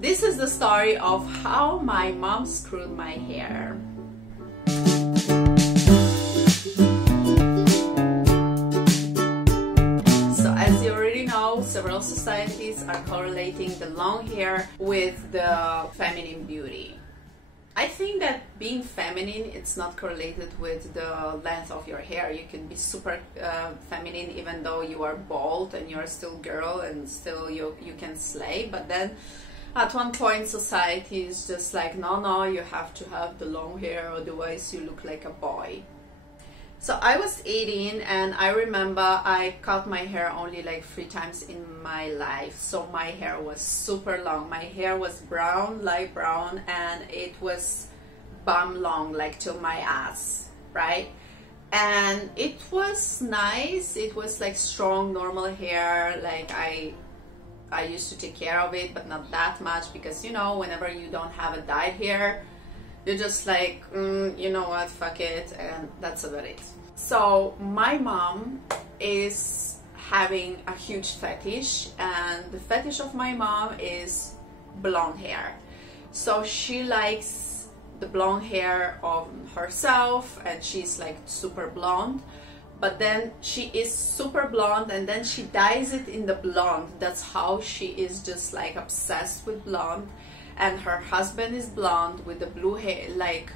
This is the story of how my mom screwed my hair. So as you already know, several societies are correlating the long hair with the feminine beauty. I think that being feminine, it's not correlated with the length of your hair. You can be super feminine even though you are bald and you're still girl and still you can slay. But then at one point society is just like, no, you have to have the long hair, otherwise you look like a boy. So I was 18 and I remember I cut my hair only like 3 times in my life. So my hair was super long. My hair was brown, light brown, and it was bum long, like till my ass, right? And it was nice. It was like strong, normal hair. Like I used to take care of it, but not that much, because you know, whenever you don't have a dyed hair, you're just like, you know what, fuck it, and that's about it. So my mom is having a huge fetish, and the fetish of my mom is blonde hair. So she likes the blonde hair of herself, and she's like super blonde, but then she is super blonde and then she dyes it in the blonde. That's how she is just like obsessed with blonde. And her husband is blonde with the blue hair, like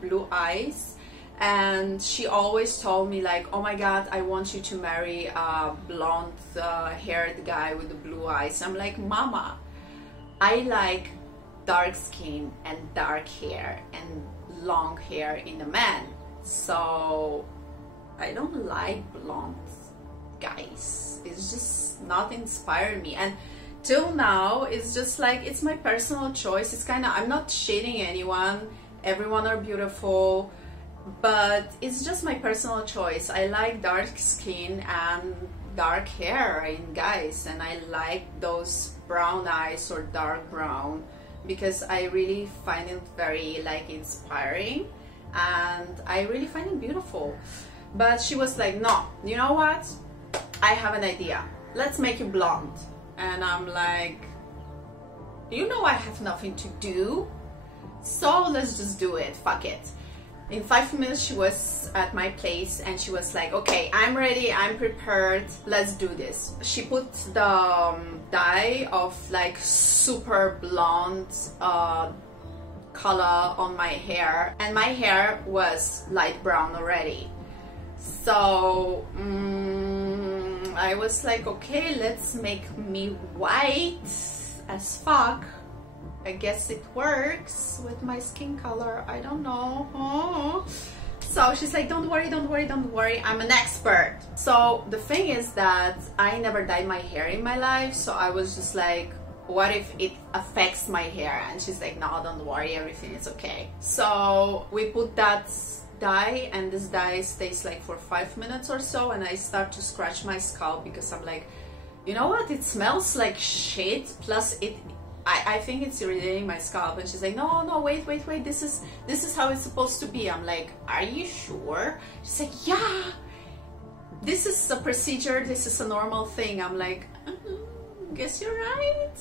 blue eyes, and she always told me like, oh my god, I want you to marry a blonde haired guy with the blue eyes. I'm like, mama, I like dark skin and dark hair and long hair in a man, so I don't like blonde guys. It's just not inspiring me. And till now, it's just like, it's my personal choice. It's kind of, I'm not shading anyone, everyone are beautiful, but it's just my personal choice. I like dark skin and dark hair in guys, and I like those brown eyes or dark brown because I really find it very like inspiring, and I really find it beautiful. But she was like, no, you know what, I have an idea, let's make you blonde. And I'm like, you know I have nothing to do, so let's just do it, fuck it. In 5 minutes she was at my place and she was like, okay, I'm ready, I'm prepared, let's do this. She put the dye of like super blonde color on my hair, and my hair was light brown already. So I was like, okay, let's make me white as fuck. I guess it works with my skin color, I don't know. Oh. So she's like, don't worry, I'm an expert. So the thing is that I never dyed my hair in my life, so I was just like, what if it affects my hair? And she's like, no, don't worry, everything is okay. So we put that dye, and this dye stays like for 5 minutes or so, and I start to scratch my scalp because I'm like, you know what, it smells like shit, plus I think it's irritating my scalp. And she's like, no, wait, this is how it's supposed to be. I'm like, are you sure? She's like, yeah, this is a procedure, this is a normal thing. I'm like, guess you're right.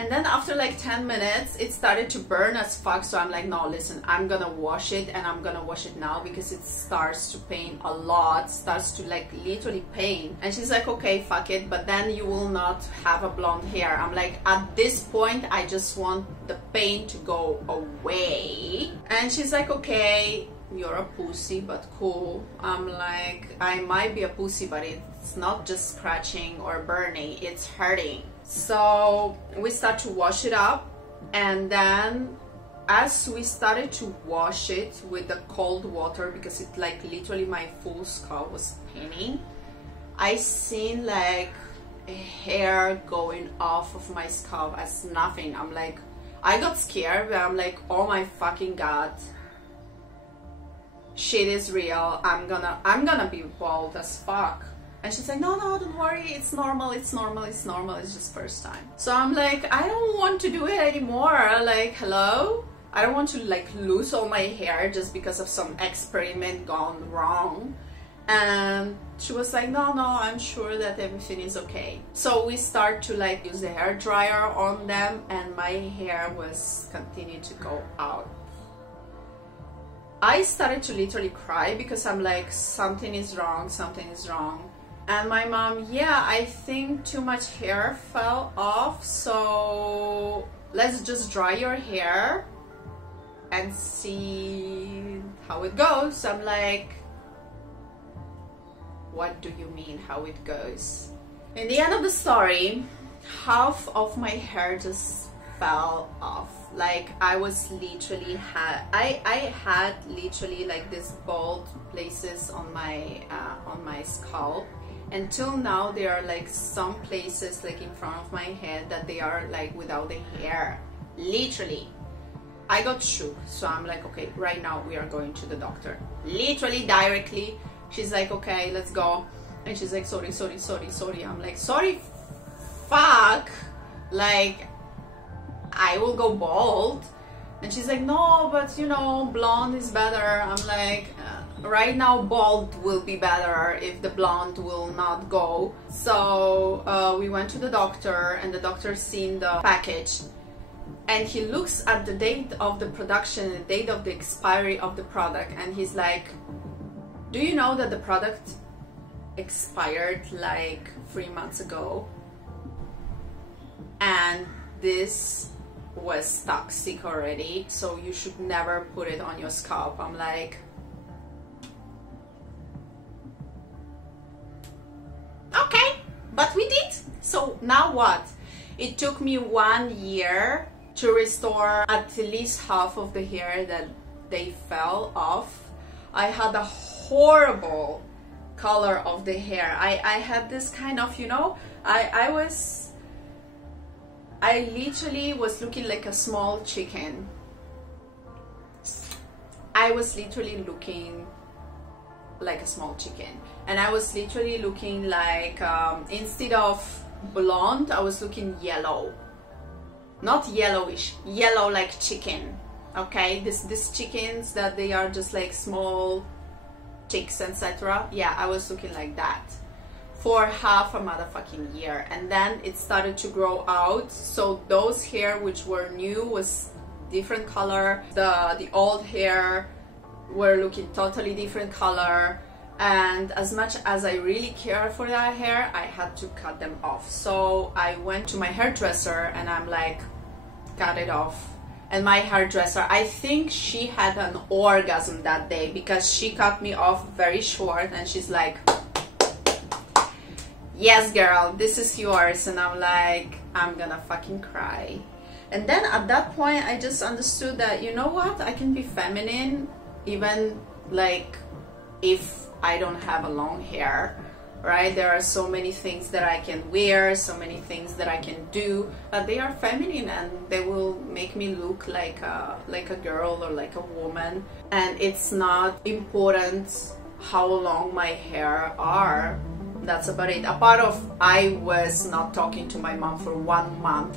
And then after like 10 minutes, it started to burn as fuck. So I'm like, no, listen, I'm gonna wash it, and I'm gonna wash it now because it starts to pain a lot, starts to like literally pain. And she's like, okay, fuck it, but then you will not have a blonde hair. I'm like, at this point, I just want the pain to go away. And she's like, okay, you're a pussy, but cool. I'm like, I might be a pussy, but it's not just scratching or burning, it's hurting. So we start to wash it up, and then as we started to wash it with the cold water, because it like literally my full scalp was paining, I seen like a hair going off of my scalp as nothing. I'm like, I got scared, but I'm like, oh my fucking god, shit is real, I'm gonna be bald as fuck. And she's like, no, don't worry, it's normal, it's just first time. So I'm like, I don't want to do it anymore. Like, hello? I don't want to like lose all my hair just because of some experiment gone wrong. And she was like, no, I'm sure that everything is okay. So we start to like use the hair dryer on them, and my hair was continuing to go out. I started to literally cry because I'm like, something is wrong, something is wrong. And my mom, yeah, I think too much hair fell off, so let's just dry your hair and see how it goes. I'm like, what do you mean how it goes? In the end of the story, half of my hair just fell off. Like I was literally I had literally like this bald places on my scalp. Until now there are like some places like in front of my head that they are like without the hair, literally. I got shook, so I'm like, okay, right now we are going to the doctor. Literally directly, she's like, okay, let's go. And she's like, sorry. I'm like, sorry, fuck, like I will go bald. And she's like, no, but you know, blonde is better. I'm like, right now bald will be better if the blonde will not go. So we went to the doctor, and the doctor seen the package, and he looks at the date of the production, the date of the expiry of the product, and he's like, do you know that the product expired like 3 months ago, and this was toxic already, so you should never put it on your scalp. I'm like, okay, but we did. So now what? It took me 1 year to restore at least half of the hair that they fell off. I had a horrible color of the hair. I had this kind of, you know, I literally was looking like a small chicken. I was literally looking like a small chicken, and I was literally looking like instead of blonde, I was looking yellow. Not yellowish, yellow like chicken. Okay, these chickens that they are just like small chicks, etc. Yeah, I was looking like that for half a motherfucking year, and then it started to grow out. So those hair which were new was different color, the old hair were looking totally different color, and as much as I really care for that hair, I had to cut them off. So I went to my hairdresser and I'm like, cut it off. And my hairdresser, I think she had an orgasm that day, because she cut me off very short, and she's like, yes girl, this is yours. And I'm like, I'm gonna fucking cry. And then at that point I just understood that, you know what, I can be feminine even like if I don't have a long hair, right? There are so many things that I can wear, so many things that I can do, but they are feminine and they will make me look like a girl or like a woman. And it's not important how long my hair are. That's about it. A part of, I was not talking to my mom for 1 month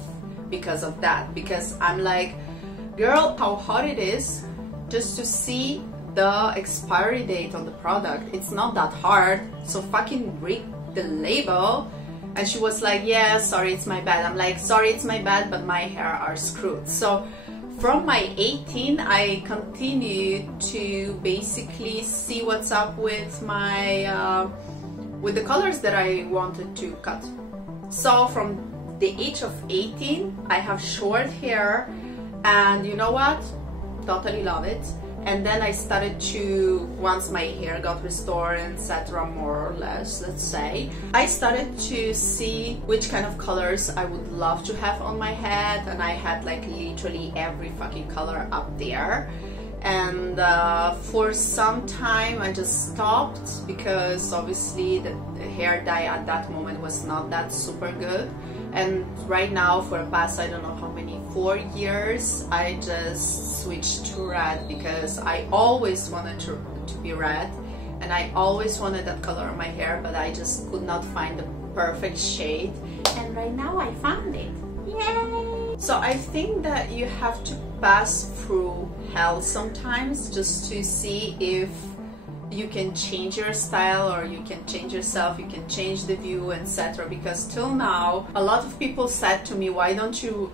because of that, because I'm like, girl, how hard it is just to see the expiry date on the product. It's not that hard, so fucking read the label. And she was like, yeah, sorry, it's my bad. I'm like, sorry, it's my bad, but my hair are screwed. So from my 18, I continued to basically see what's up with my with the colors that I wanted to cut. So from the age of 18, I have short hair, and you know what? Totally love it. And then I started to, once my hair got restored, etc., more or less, let's say, I started to see which kind of colors I would love to have on my head, and I had like literally every fucking color up there. And for some time I just stopped, because obviously the hair dye at that moment was not that super good. And right now, for the past, I don't know how many, 4 years, I just switched to red, because I always wanted to be red, and I always wanted that color on my hair, but I just could not find the perfect shade. And right now I found it. Yay! So I think that you have to pass through hell sometimes just to see if you can change your style, or you can change yourself, you can change the view, etc. Because till now a lot of people said to me, why don't you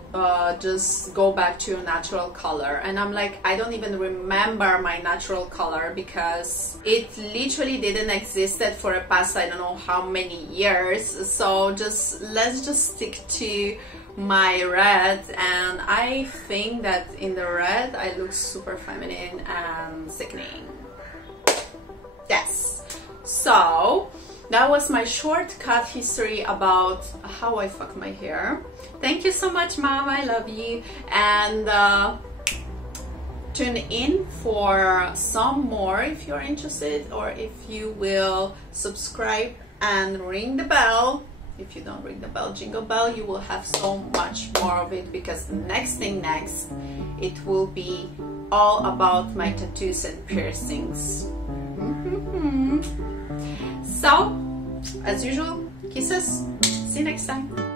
just go back to your natural color? And I'm like, I don't even remember my natural color because it literally didn't exist for the past I don't know how many years. So let's just stick to my red, and I think that in the red I look super feminine and sickening. Yes, so that was my shortcut history about how I fucked my hair. Thank you so much, Mom, I love you, and tune in for some more if you're interested, or if you will subscribe and ring the bell. If you don't ring the bell, jingle bell, you will have so much more of it, because next, it will be all about my tattoos and piercings. So, as usual, kisses. See you next time.